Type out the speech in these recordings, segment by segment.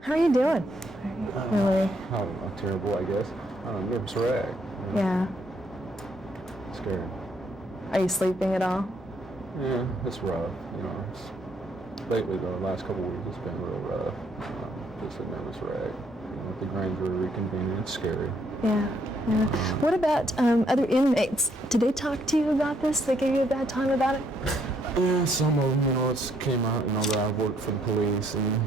How are you doing? Really? How terrible, I guess. Nervous wreck. Yeah. Scared. Are you sleeping at all? Yeah, it's rough. Lately, the last couple of weeks, it's been real rough. Just a nervous wreck. The grand jury reconvening, it's scary. Yeah. What about other inmates? Did they talk to you about this? They gave you a bad time about it? Yeah, some of them, it's came out, that I've worked for the police and,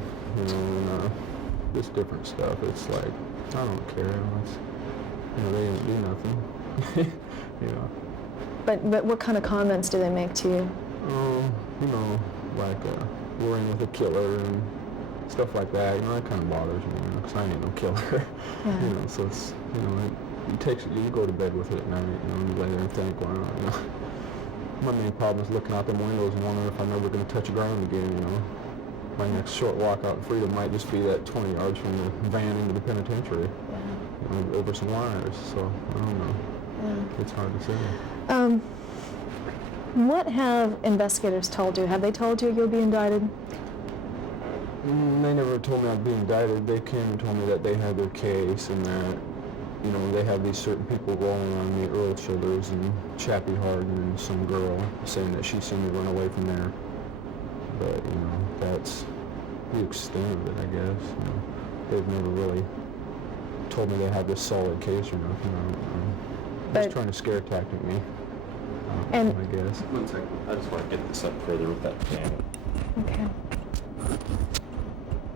just different stuff. It's like, I don't care. They didn't do nothing. But what kind of comments do they make to you? Like worrying with a killer and stuff like that. That kind of bothers me, because I ain't no killer. Yeah. So it's, it takes you go to bed with it at night, and you lay there and think, well, my main problem is looking out them windows and wondering if I'm ever going to touch the ground again, My next short walk out in freedom might just be that 20 yards from the van into the penitentiary, over some wires, so I don't know. Yeah. It's hard to say. What have investigators told you? Have they told you you'll be indicted? They never told me I'd be indicted. They came and told me that they had their case and that, they have these certain people rolling on me, Earl Childers and Chappie Harden and some girl saying that she seen me run away from there. But, that's the extent of it, I guess. They've never really told me they have this solid case or nothing. Just trying to scare tactic me, I guess. 1 second. I just want to get this up further with that fan. Okay.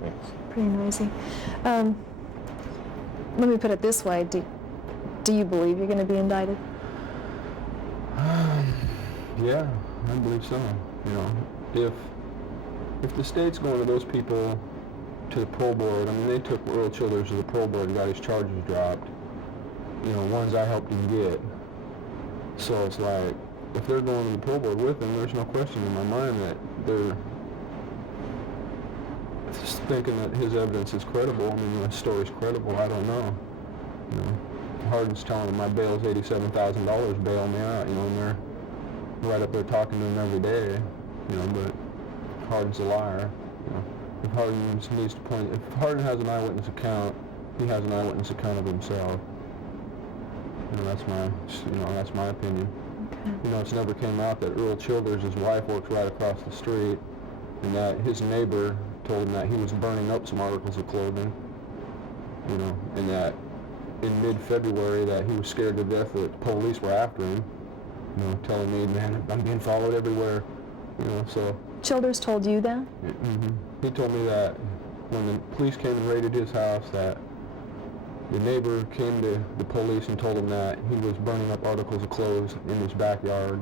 Thanks. Pretty noisy. Let me put it this way. Do you believe you're going to be indicted? Yeah, I believe so. If the state's going to those people to the parole board, they took Earl Childers to the parole board and got his charges dropped. Ones I helped him get. So it's like, if they're going to the parole board with him, there's no question in my mind that they're just thinking that his evidence is credible. The story's credible. I don't know. Hardin's telling him my bail's $87,000, bail me out. And they're right up there talking to him every day. But Hardin's a liar. If Hardin needs to point, if Hardin has an eyewitness account, he has an eyewitness account of himself. That's my opinion. Okay. It's never came out that Earl Childers, his wife, works right across the street, and that his neighbor told him that he was burning up some articles of clothing, and that in mid-February that he was scared to death that the police were after him, telling me, man, I'm being followed everywhere, so. Childers told you that? Mm-hmm. He told me that when the police came and raided his house, that the neighbor came to the police and told him that he was burning up articles of clothes in his backyard.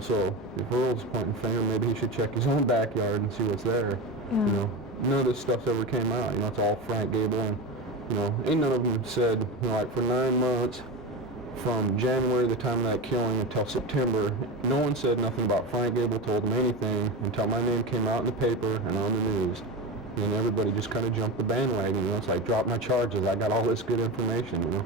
So if Earl's pointing finger, maybe he should check his own backyard and see what's there. Yeah. None of this stuff's ever came out. It's all Frank Gable, and ain't none of them said, like for 9 months, from January, the time of that killing, until September, no one said nothing about Frank Gable, told them anything until my name came out in the paper and on the news. And everybody just kind of jumped the bandwagon, It's like, drop my charges, I got all this good information,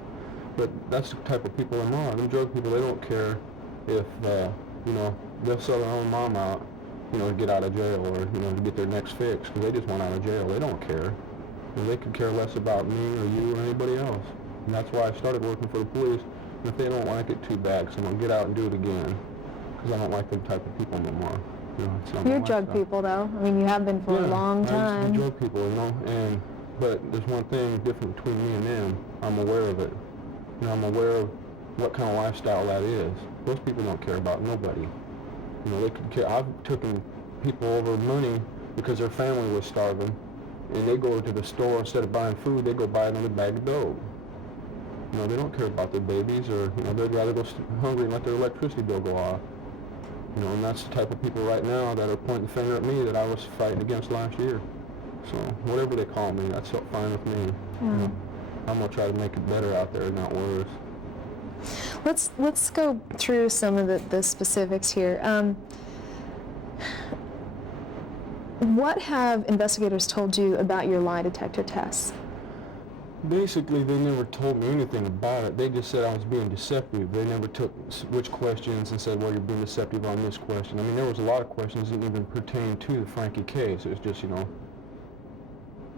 But that's the type of people I'm on. Them drug people, they don't care if, they'll sell their own mom out, to get out of jail or, to get their next fix, because they just want out of jail. They don't care. They could care less about me or you or anybody else. And that's why I started working for the police. And if they don't like it, too bad, because I'm going to get out and do it again, because I don't like them type of people no more. You're drug people, though. You have been for a long time. I used to be drug people, but there's one thing different between me and them. I'm aware of it. I'm aware of what kind of lifestyle that is. Those people don't care about nobody. They could care. I've taken people over money because their family was starving, and they go to the store, instead of buying food, they go buy another bag of dope. They don't care about their babies, or they'd rather go hungry and let their electricity bill go off. And that's the type of people right now that are pointing the finger at me that I was fighting against last year. So whatever they call me, that's fine with me. Yeah. I'm gonna try to make it better out there, not worse. Let's go through some of the specifics here. What have investigators told you about your lie detector tests? Basically, they never told me anything about it. They just said I was being deceptive. They never took which questions and said, well, you're being deceptive on this question. There was a lot of questions that didn't even pertain to the Francke case. It was just,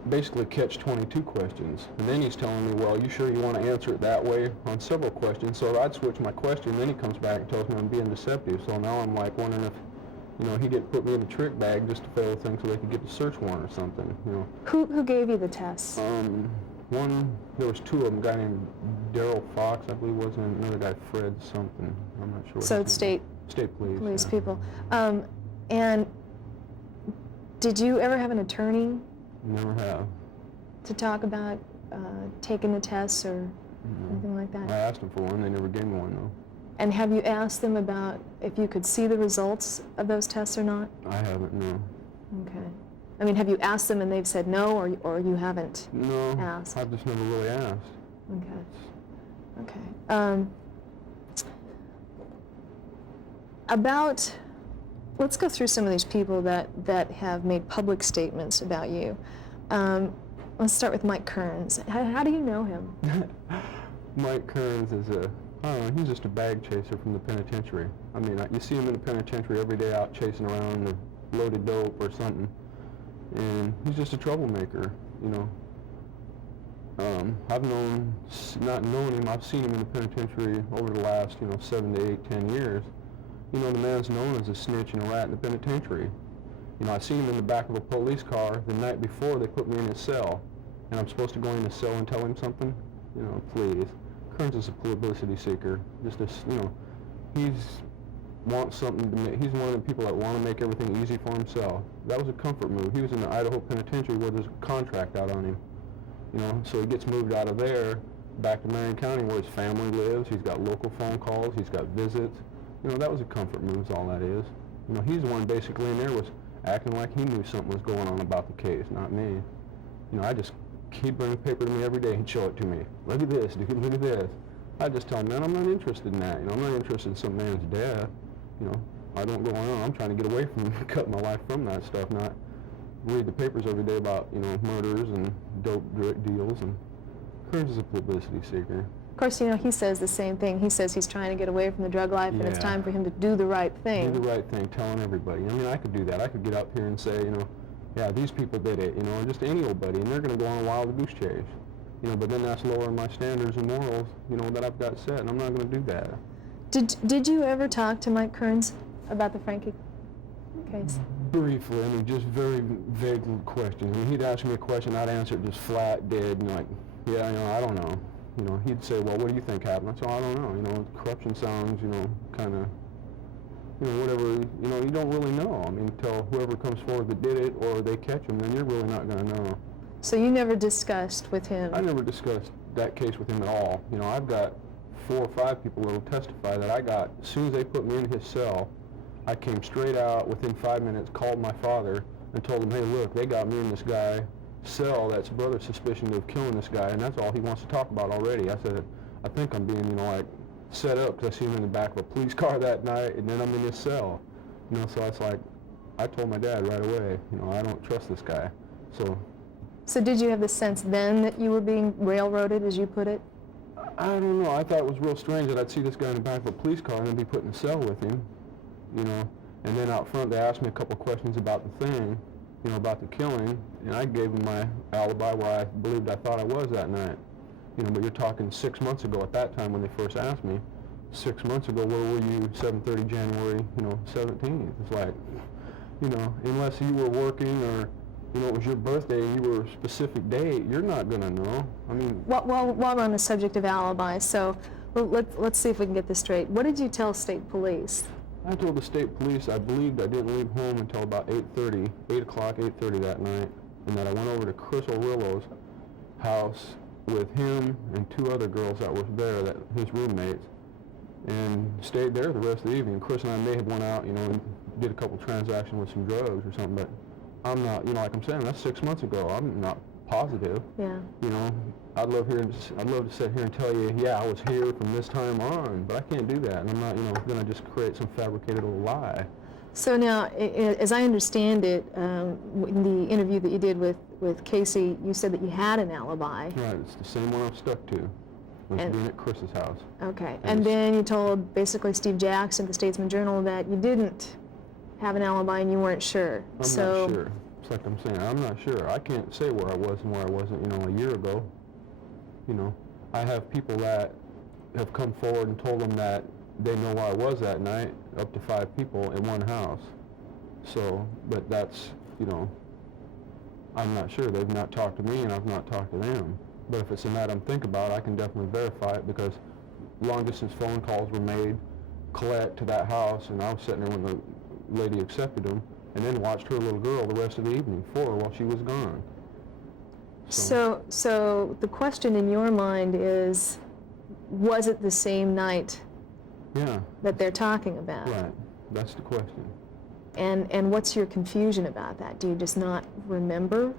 basically catch-22 questions. And then he's telling me, well, you sure you want to answer it that way on several questions? So I'd switch my question, then he comes back and tells me I'm being deceptive. So now I'm like wondering if, he didn't put me in a trick bag just to fail things so they could get the search warrant or something, Who gave you the tests? There was two of them, a guy named Daryl Fox, I believe was, and another guy, Fred something. I'm not sure. So it's state police yeah. people. And did you ever have an attorney? Never have. To talk about taking the tests or anything like that? I asked them for one. They never gave me one, though. And have you asked them about if you could see the results of those tests or not? I haven't, no. Okay. I mean, have you asked them and they've said no, or you haven't asked? No, I've just never really asked. Okay. Let's go through some of these people that have made public statements about you. Let's start with Mike Kearns. How do you know him? Mike Kearns is he's just a bag chaser from the penitentiary. I mean, you see him in the penitentiary every day out chasing around with loaded dope or something. And he's just a troublemaker, I've not known him, I've seen him in the penitentiary over the last, 7 to 8, 10 years. The man's known as a snitch and a rat in the penitentiary. I seen him in the back of a police car the night before they put me in his cell. And I'm supposed to go in his cell and tell him something? Please. Kearns is a publicity seeker. He's wants something to make. He's one of the people that want to make everything easy for himself. That was a comfort move. He was in the Idaho penitentiary where there's a contract out on him. So he gets moved out of there back to Marion County where his family lives. He's got local phone calls. He's got visits. That was a comfort move is all that is. He's the one basically in there was acting like he knew something was going on about the case, not me. He'd bring a paper to me every day. He'd show it to me. Look at this, dude, look at this. I'd just tell him, man, I'm not interested in that. I'm not interested in some man's death. I don't go on. I'm trying to get away from cutting my life from that stuff, not read the papers every day about, murders and dope deals. And Kearns is a publicity seeker. Of course, he says the same thing. He says he's trying to get away from the drug life, and it's time for him to do the right thing. Do the right thing, telling everybody. I could do that. I could get up here and say, yeah, these people did it, or just any old buddy, and they're going to go on a wild goose chase. But then that's lowering my standards and morals, that I've got set, and I'm not going to do that. Did you ever talk to Mike Kearns about the Francke case? Briefly, just very vague questions. He'd ask me a question, I'd answer it just flat, dead, and I don't know. He'd say, well, what do you think happened? I said, I don't know. Corruption sounds, kind of, whatever, you don't really know. Until whoever comes forward that did it or they catch him, then you're really not going to know. So you never discussed with him? I never discussed that case with him at all. I've got 4 or 5 people that will testify that I got, as soon as they put me in his cell, I came straight out within 5 minutes, called my father, and told him, hey, look, they got me in this guy's cell that's brother's suspicion of killing this guy, and that's all he wants to talk about already. I said, I think I'm being, set up because I see him in the back of a police car that night, and then I'm in his cell. So it's like, I told my dad right away, I don't trust this guy. So did you have the sense then that you were being railroaded, as you put it? I don't know. I thought it was real strange that I'd see this guy in the back of a police car and then be put in a cell with him, And then out front, they asked me a couple questions about the thing, about the killing, and I gave them my alibi where I believed I thought I was that night. But you're talking 6 months ago at that time when they first asked me. 6 months ago, where were you 7:30 January, 17th? It's like, unless you were working or, it was your birthday and you were a specific date, you're not going to know. While we're on the subject of alibis, so let's see if we can get this straight. What did you tell state police? I told the state police I believed I didn't leave home until about 8 o'clock, 8:30 that night, and that I went over to Chris O'Rillo's house with him and 2 other girls that were there, his roommates, and stayed there the rest of the evening. Chris and I may have went out, and did a couple transactions with some drugs or something, but I'm not, like I'm saying, that's 6 months ago. I'm not positive. Yeah. I'd love to sit here and tell you, yeah, I was here from this time on, but I can't do that, and I'm not, going to just create some fabricated little lie. So now, as I understand it, in the interview that you did with Casey, you said that you had an alibi. Right, it's the same one I've stuck to. Was being at Chris's house. Okay, and then you told basically Steve Jackson, the Statesman Journal, that you didn't have an alibi and you weren't sure. I'm not sure. It's like I'm saying, I'm not sure. I can't say where I was and where I wasn't, you know, a year ago. You know, I have people that have come forward and told them that they know where I was that night, up to 5 people in one house. So, but that's, you know, I'm not sure. They've not talked to me and I've not talked to them. But if it's a night I'm thinking about, I can definitely verify it because long distance phone calls were made, collect to that house, and I was sitting there when the lady accepted them, and then watched her little girl the rest of the evening for her while she was gone. So the question in your mind is, was it the same night Yeah, that they're talking about? right. That's the question. And what's your confusion about that? Do you just not remember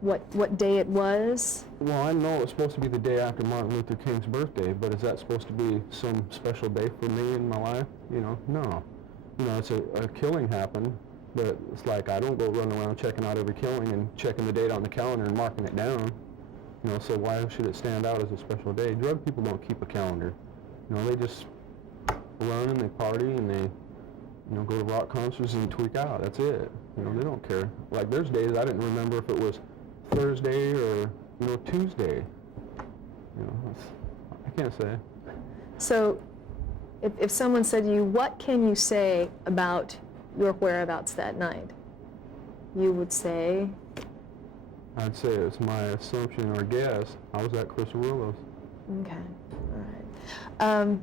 what day it was? Well, I know it's supposed to be the day after Martin Luther King's birthday, but is that supposed to be some special day for me in my life? You know, no. You know, it's a killing happened, but it's like I don't go running around checking out every killing and checking the date on the calendar and marking it down. You know, so why should it stand out as a special day? Drug people don't keep a calendar. You know, they just run and they party and they, you know, go to rock concerts and tweak out. That's it. You know, they don't care. Like there's days I didn't remember if it was Thursday or, you know, Tuesday. You know, I can't say. So if someone said to you, what can you say about your whereabouts that night? You would say? I'd say it's my assumption or guess. I was at Chris Arulo's. Okay, all right.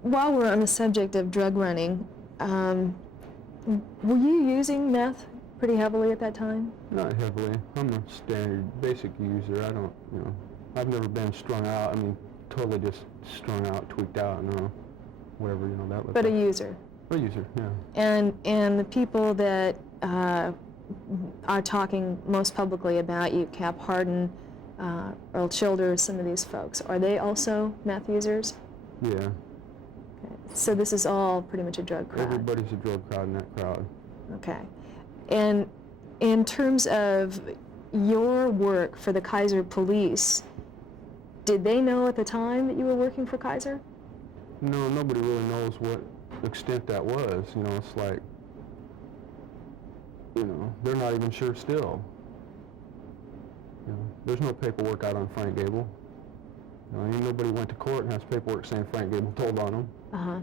While we're on the subject of drug running, were you using meth pretty heavily at that time? Not heavily. I'm a standard basic user. I don't, you know, I've never been strung out. I mean, totally just strung out, tweaked out, no, whatever, you know, that looked But like. a user. A user, yeah. And the people that are talking most publicly about you, Cap Hardin, Earl Childers, some of these folks, are they also meth users? Yeah. Okay. So this is all pretty much a drug crowd. Everybody's a drug crowd in that crowd. Okay. And in terms of your work for the Kaiser Police, did they know at the time that you were working for Kaiser? No, nobody really knows what extent that was. You know, it's like, you know, they're not even sure still. You know, there's no paperwork out on Frank Gable. You know, ain't nobody went to court and has paperwork saying Frank Gable told on him. Uh-huh.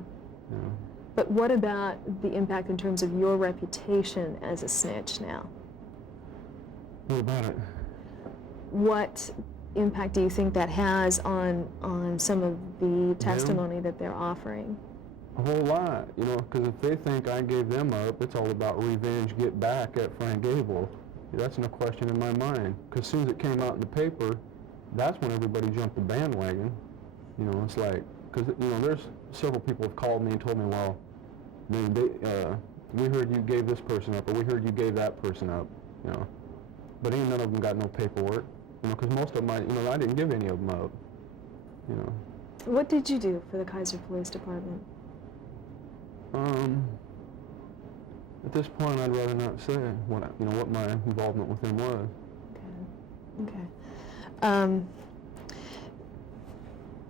You know. But what about the impact in terms of your reputation as a snitch now? What about it? What impact do you think that has on some of the testimony that they're offering? A whole lot, you know, because if they think I gave them up, it's all about revenge, get back at Frank Gable. That's no question in my mind. Because as soon as it came out in the paper, that's when everybody jumped the bandwagon. You know, it's like, because, you know, there's several people have called me and told me, well, we heard you gave this person up, or we heard you gave that person up, you know. But ain't none of them got no paperwork, you know, because most of them, I didn't give any of them up, you know. What did you do for the Kaiser Police Department? At this point, I'd rather not say what my involvement with him was. Okay.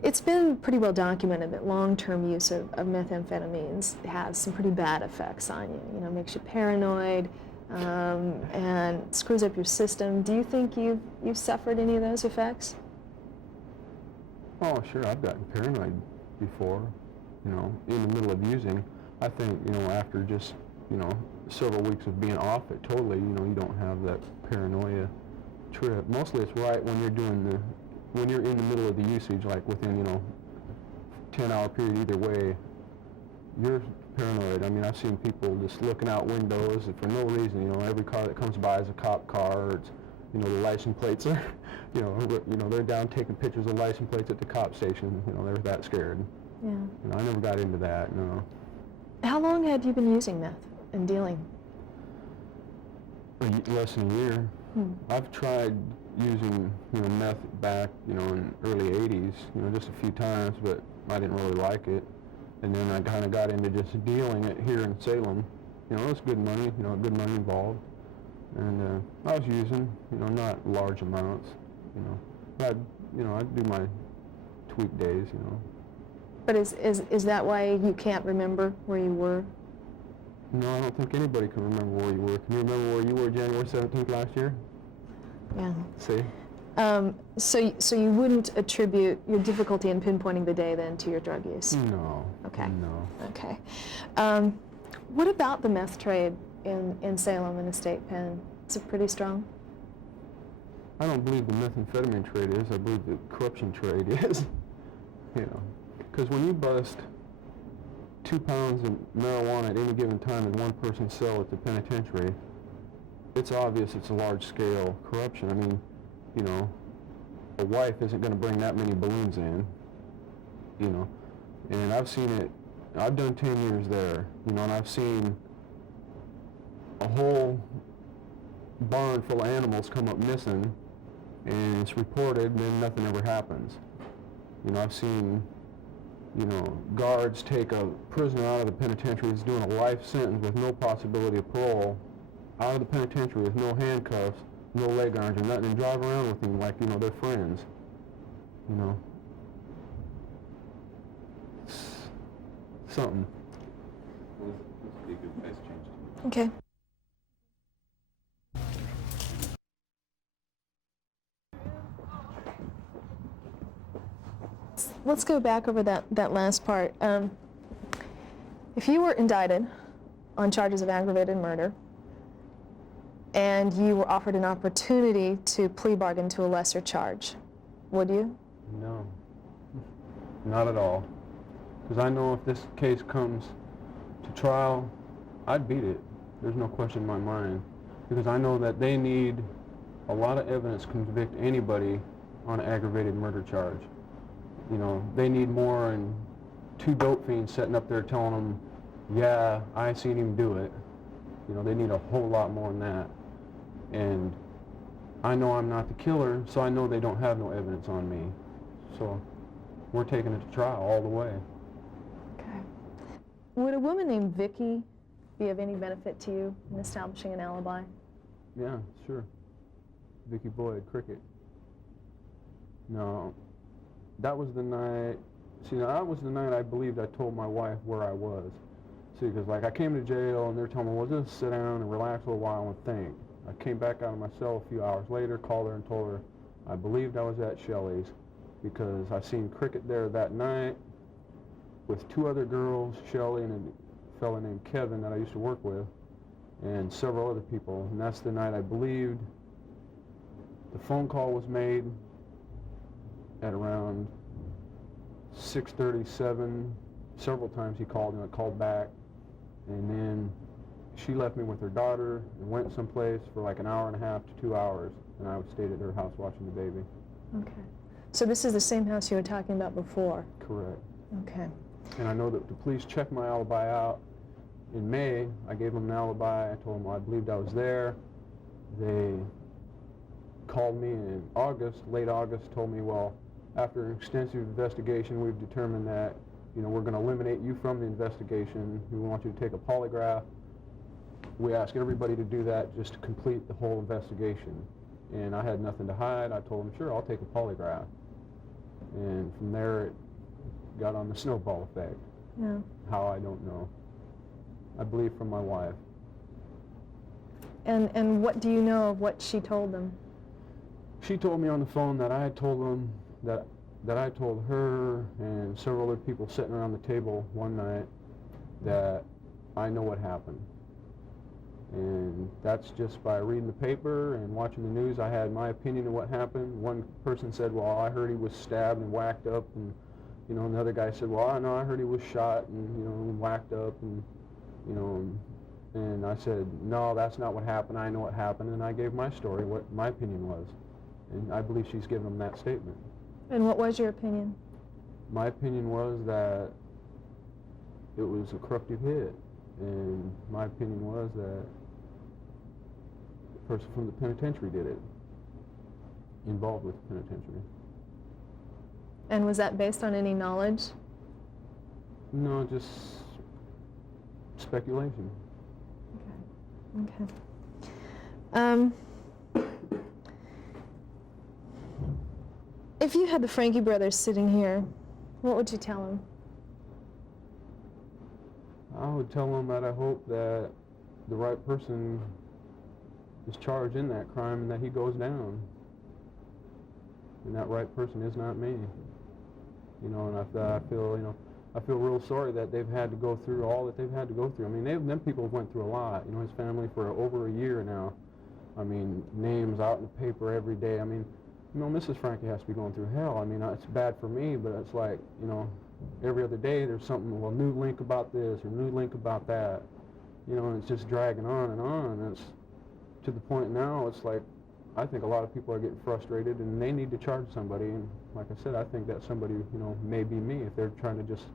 It's been pretty well documented that long-term use of methamphetamines has some pretty bad effects on you. You know, makes you paranoid and screws up your system. Do you think you've suffered any of those effects? Oh, sure. I've gotten paranoid before. You know, in the middle of using. I think, you know, after just, you know, several weeks of being off it totally, you know, you don't have that paranoia trip. Mostly it's right when you're when you're in the middle of the usage, like within, you know, 10-hour period either way, you're paranoid. I mean, I've seen people just looking out windows and for no reason, you know, every car that comes by is a cop car, or it's, you know, the license plates are, you know, they're down taking pictures of license plates at the cop station, you know, they're that scared. Yeah. You know, I never got into that, no. How long had you been using meth and dealing? Less than a year. I've tried using, you know, meth back, you know, in early 80s, you know, just a few times, but I didn't really like it. And then I kind of got into just dealing it here in Salem. You know, it was good money, you know, good money involved. And I was using, you know, not large amounts, you know. I'd do my tweak days, you know. But is that why you can't remember where you were? No, I don't think anybody can remember where you were. Can you remember where you were January 17th last year? Yeah. See? So you wouldn't attribute your difficulty in pinpointing the day then to your drug use? No. Okay. No. Okay. What about the meth trade in Salem in the state pen? Is it pretty strong? I don't believe the methamphetamine trade is. I believe the corruption trade is. You know, because when you bust 2 pounds of marijuana at any given time in one person's cell at the penitentiary, it's obvious it's a large-scale corruption. I mean, you know, a wife isn't going to bring that many balloons in, you know, and I've seen it. I've done 10 years there, you know, and I've seen a whole barn full of animals come up missing, and it's reported, and then nothing ever happens. You know, I've seen, you know, guards take a prisoner out of the penitentiary who's doing a life sentence with no possibility of parole, out of the penitentiary with no handcuffs, no leg irons or nothing, and drive around with him like, you know, they're friends. You know. It's something. Well, this would be a good place to change it. Okay. Let's go back over that last part. If you were indicted on charges of aggravated murder and you were offered an opportunity to plea bargain to a lesser charge, would you? No, not at all. Because I know if this case comes to trial, I'd beat it. There's no question in my mind. Because I know that they need a lot of evidence to convict anybody on an aggravated murder charge. You know, they need more than 2 dope fiends sitting up there telling them, yeah, I seen him do it. You know, they need a whole lot more than that. And I know I'm not the killer, so I know they don't have no evidence on me. So we're taking it to trial all the way. Okay. Would a woman named Vicky be of any benefit to you in establishing an alibi? Yeah, sure. Vicky Boyd, Cricket. No, that was the night, see, now that was the night I believed I told my wife where I was. See, because like I came to jail and they're telling me, well, just sit down and relax a little while and think. I came back out of my cell a few hours later, called her and told her I believed I was at Shelley's because I seen Cricket there that night with 2 other girls, Shelley and a fellow named Kevin that I used to work with, and several other people. And that's the night I believed. The phone call was made at around 6:37. Several times he called and I called back, and then she left me with her daughter and went someplace for like an hour and a half to 2 hours, and I stayed at her house watching the baby. Okay. So this is the same house you were talking about before? Correct. Okay. And I know that the police checked my alibi out in May. I gave them an alibi. I told them I believed I was there. They called me in August, late August, told me, well, after an extensive investigation, we've determined that, you know, we're going to eliminate you from the investigation. We want you to take a polygraph. We ask everybody to do that just to complete the whole investigation. And I had nothing to hide. I told them, sure, I'll take a polygraph. And from there, it got on the snowball effect. Yeah. How, I don't know. I believe from my wife. And what do you know of what she told them? She told me on the phone that I had told them that I told her and several other people sitting around the table one night that I know what happened. And that's just by reading the paper and watching the news. I had my opinion of what happened. One person said, well, I heard he was stabbed and whacked up, and, you know, another guy said, well, I know, I heard he was shot and, you know, whacked up, and, you know, and I said, no, that's not what happened. I know what happened, and I gave my story, what my opinion was. And I believe she's given them that statement. And what was your opinion? My opinion was that it was a corruptive hit, and my opinion was that the person from the penitentiary did it, involved with the penitentiary. And was that based on any knowledge? No, just speculation. Okay. Okay. If you had the Francke brothers sitting here, what would you tell them? I would tell them that I hope that the right person is charged in that crime and that he goes down. And that right person is not me. You know, and I feel, you know, I feel real sorry that they've had to go through all that they've had to go through. I mean, them people went through a lot. You know, his family for over a year now. I mean, names out in the paper every day. I mean, you know, Mrs. Francke has to be going through hell. I mean, it's bad for me, but it's like, you know, every other day there's something, well, new link about this or new link about that. You know, and it's just dragging on and on. And it's to the point now, it's like, I think a lot of people are getting frustrated and they need to charge somebody. And like I said, I think that somebody, you know, may be me if they're trying to just,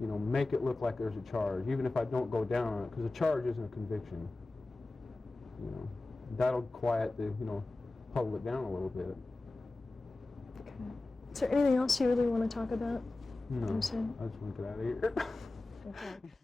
you know, make it look like there's a charge, even if I don't go down on it, because a charge isn't a conviction. You know, that'll quiet the, you know, public down a little bit. Okay. Is there anything else you really want to talk about? No, I Anderson? just want to get out of here. Okay.